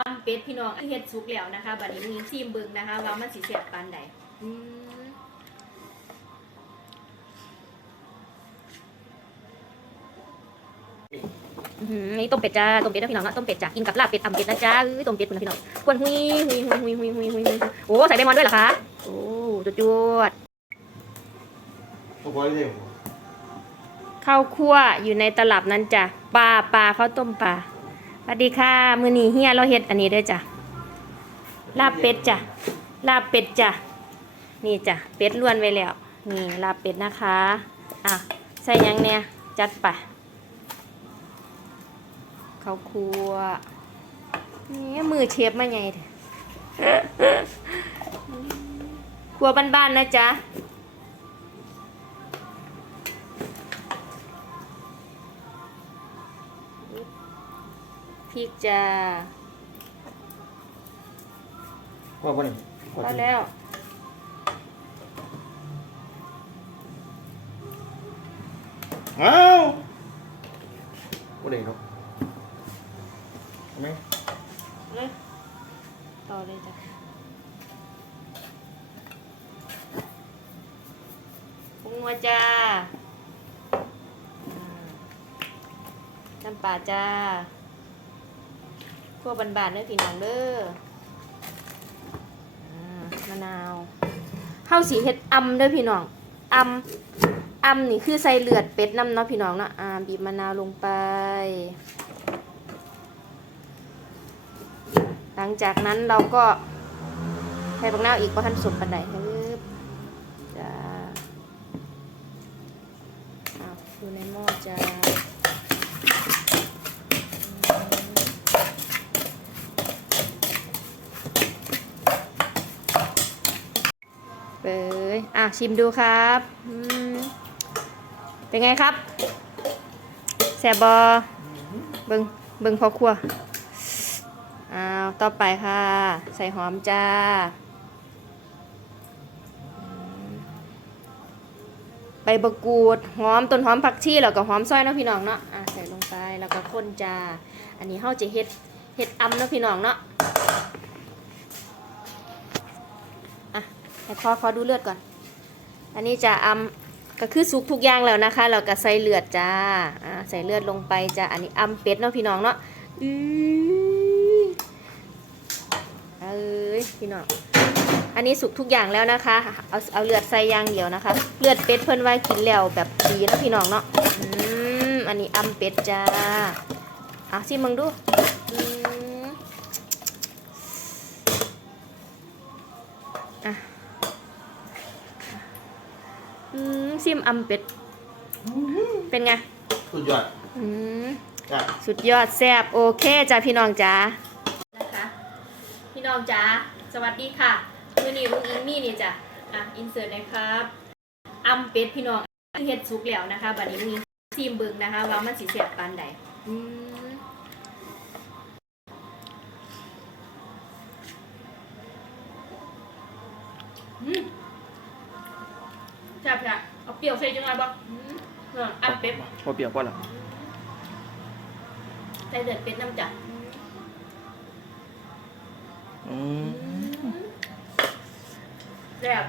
ตำเป็ดพี่น้องเฮ็ดสุกแล้วนะคะบัดนี้มีซีมเบิ่งนะคะ ว่ามันสิแซ่บปานใดอืมอื้อหือนี่ต้มเป็ดจ้าต้มเป็ดนะพี่น้องเนาะต้มเป็ดจ้ากินกับลาบเป็ดตำเป็ดนะจ้าเอ้ยต้มเป็ดคุณนะพี่น้องกวนหุยหุยหุยหุยหุยหุยหุยหุยโอ้ใส่ใบมอนด้วยเหรอคะโอ้จุดจวดตัวบอยเร็วข้าวคั่วอยู่ในตลับนั้นจ้ะปลาปลาข้าวต้มปลาส วัสดีค่ะ มือนี้เฮียเราเฮ็ดอันนี้ด้วยจ้ะ ลาบเป็ดจ้ะ ลาบเป็ดจ้ะ นี่จ้ะ เป็ดล้วนไว้แล้ว นี่ลาบเป็ดนะคะ อะ ใส่ยังเนี่ยจัดไปข้าวคั่วนี่มือเชฟมาไงเถอครัวบ้านๆนะจ๊ะ ริกจ้าว่าบ่นี่พอแล้วอ้าวบ่ได้เนาะเห็นไหมเลยต่อเลยจ้ะปรุงนัวจ้าอ่าน้ำปลาจ้า คั่วบานๆเด้อพี่น้องเด้อมะนาวข้าวสีเฮ็ดอำเด้อพี่น้องอำอำนี่คือใส่เลือดเป็ดน้ำเนาะพี่น้องเนาะอ่าบีบมะนาวลงไป หลังจากนั้นเราก็ใส่บักนาวอีกเพราะท่านสุกปันไดฮึบจ้าอะอยู่ในหม้อจ้า เปิดอะชิมดูครับอืมเป็นไงครับแสบบอเบิงเบิงพอครัวอ้าวต่อไปค่ะ ใส่หอมจ้าใบบักกูดหอมต้นหอมผักชีแล้วก็หอมซอยเนาะพี่น้องเนาะอะใส่ลงไปแล้วก็ข้นจ้าอันนี้เฮาจะเฮ็ดเฮ็ดอำเนาะพี่น้องเนาะ ขอขอดูเลือดก่อน อันนี้จะอำก็คือสุกทุกอย่างแล้วนะคะแล้วก็ใส่เลือดจ้าอ่าใส่เลือดลงไปจ้าอันนี้อำเป็ดเนาะพี่น้องเนาะอือเอ้ยพี่น้องอันนี้สุกทุกอย่างแล้วนะคะ เอาเอาเลือดใส่ย่างเดียวนะคะ เลือดเป็ดเพิ่นไว้กินแล้วแบบดีนะพี่น้องเนาะอืมอันนี้อำเป็ดจ้าอะซิมึงดูอืมอะ อืมซิมอำเป็ด เป็นไง สุดยอดอืมจ้ะสุดยอดแซ่บโอเคจ้าพี่น้องจ้านะคะพี่น้องจ๋าสวัสดีค่ะมื้อนี้ลุงอิงมี่นี่จ้ะอะอินเสิร์ตนะครับอำเป็ดพี่น้องเฮ็ดสุกแล้วนะคะบัดนี้ลุงอิงซีมเบิ่งนะคะว่ามันสิแซ่บปานใดอืมอืมแซ่บจ้ะเอาเปรี้ยวใส่จังไงบ่อืมเอออำเป็ดพอเปลี่ยนก่อนล่ะใส่เลือดเป็ดน้ำจ้ะอืมแซ่บ